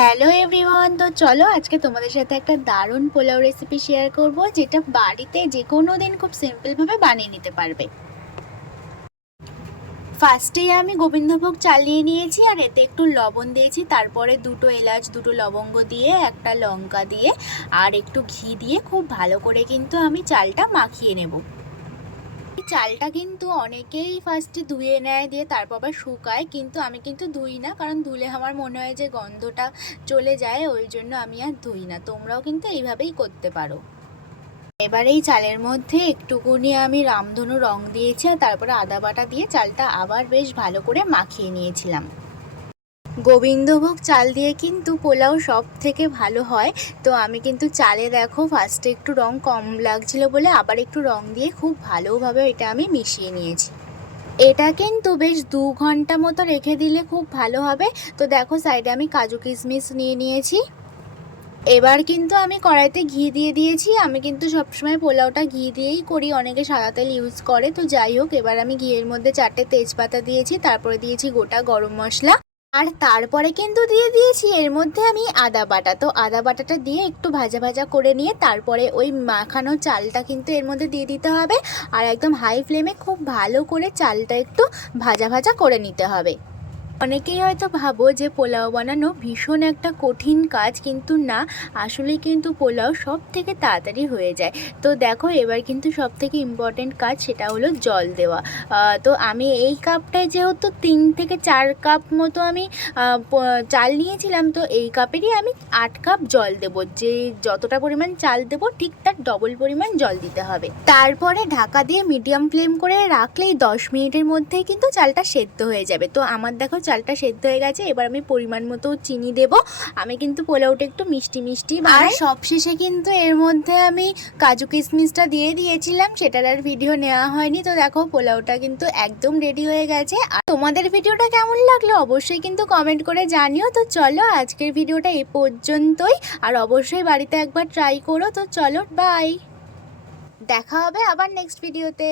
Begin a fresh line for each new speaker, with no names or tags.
Hello everyone তো চলো আজকে তোমাদের সাথে একটা দারুণ পোলাও রেসিপি শেয়ার করব, যেটা বাড়িতে যে কোনো দিন খুব সিম্পলভাবে বানিয়ে নিতে পারবে। ফার্স্টেই আমি গোবিন্দভোগ চালিয়ে নিয়েছি, আর এতে একটু লবণ দিয়েছি, তারপরে দুটো এলাচ, দুটো লবঙ্গ দিয়ে, একটা লঙ্কা দিয়ে, আর একটু ঘি দিয়ে খুব ভালো করে কিন্তু আমি চালটা মাখিয়ে নেব। চালটা কিন্তু অনেকেই ফার্স্টে ধুয়ে নেয়, দিয়ে তারপর আবার শুকায়, কিন্তু আমি কিন্তু ধুই না। কারণ ধুলে আমার মনে হয় যে গন্ধটা চলে যায়, ওই জন্য আমি আর ধুই না। তোমরাও কিন্তু এইভাবেই করতে পারো। এবার এই চালের মধ্যে একটুকুনি আমি রামধনু রং দিয়েছি, আর তারপরে আদা বাটা দিয়ে চালটা আবার বেশ ভালো করে মাখিয়ে নিয়েছিলাম। গোবিন্দভোগ চাল দিয়ে কিন্তু পোলাও সব থেকে ভালো হয়। তো আমি কিন্তু চালে দেখো ফার্স্টে একটু রং কম লাগছিল বলে আবার একটু রং দিয়ে খুব ভালোভাবে এটা আমি মিশিয়ে নিয়েছি। এটা কিন্তু বেশ দু ঘণ্টা মতো রেখে দিলে খুব ভালো হবে। তো দেখো সাইডে আমি কাজু কিশমিশ নিয়ে নিয়েছি। এবার কিন্তু আমি কড়াইতে ঘি দিয়ে দিয়েছি। আমি কিন্তু সবসময় পোলাওটা ঘি দিয়েই করি, অনেকে সাদা তেল ইউজ করে। তো যাই হোক, এবার আমি ঘিয়ের মধ্যে চারটে তেজপাতা দিয়েছি, তারপরে দিয়েছি গোটা গরম মশলা। আর তারপরে কিন্তু দিয়ে দিয়েছি, এর মধ্যে আমি আদা বাটা। তো আদা বাটাটা দিয়ে একটু ভাজা ভাজা করে নিয়ে তারপরে ওই মাখানো চালটা কিন্তু এর মধ্যে দিয়ে দিতে হবে। আর একদম হাই ফ্লেমে খুব ভালো করে চালটা একটু ভাজা ভাজা করে নিতে হবে। অনেকেই হয়তো ভাবো যে পোলাও বানানো ভীষণ একটা কঠিন কাজ, কিন্তু না আসলে কিন্তু পোলাও সব থেকে তাড়াতাড়ি হয়ে যায়। তো দেখো, এবার কিন্তু সব থেকে ইম্পর্টেন্ট কাজ সেটা হলো জল দেওয়া। তো আমি এই কাপটায় যেহেতু তিন থেকে চার কাপ মতো আমি চাল নিয়েছিলাম, তো এই কাপেরই আমি আট কাপ জল দেবো। যে যতটা পরিমাণ চাল দেবো, ঠিক তার ডবল পরিমাণ জল দিতে হবে। তারপরে ঢাকা দিয়ে মিডিয়াম ফ্লেম করে রাখলেই দশ মিনিটের মধ্যেই কিন্তু চালটা সেদ্ধ হয়ে যাবে। তো আমার দেখো চালটা সেদ্ধ হয়ে গেছে, এবার আমি পরিমাণ মতো চিনি দেব। আমি কিন্তু পোলাওটা একটু মিষ্টি মিষ্টি আর সবশেষে কিন্তু এর মধ্যে আমি কাজু কিশমিশটা দিয়ে দিয়েছিলাম, সেটার আর ভিডিও নেওয়া হয়নি। তো দেখো, পোলাওটা কিন্তু একদম রেডি হয়ে গেছে। আর তোমাদের ভিডিওটা কেমন লাগল অবশ্যই কিন্তু কমেন্ট করে জানিও। তো চলো, আজকের ভিডিওটা এ পর্যন্তই। আর অবশ্যই বাড়িতে একবার ট্রাই করো। তো চলো বাই দেখা হবে আবার নেক্সট ভিডিওতে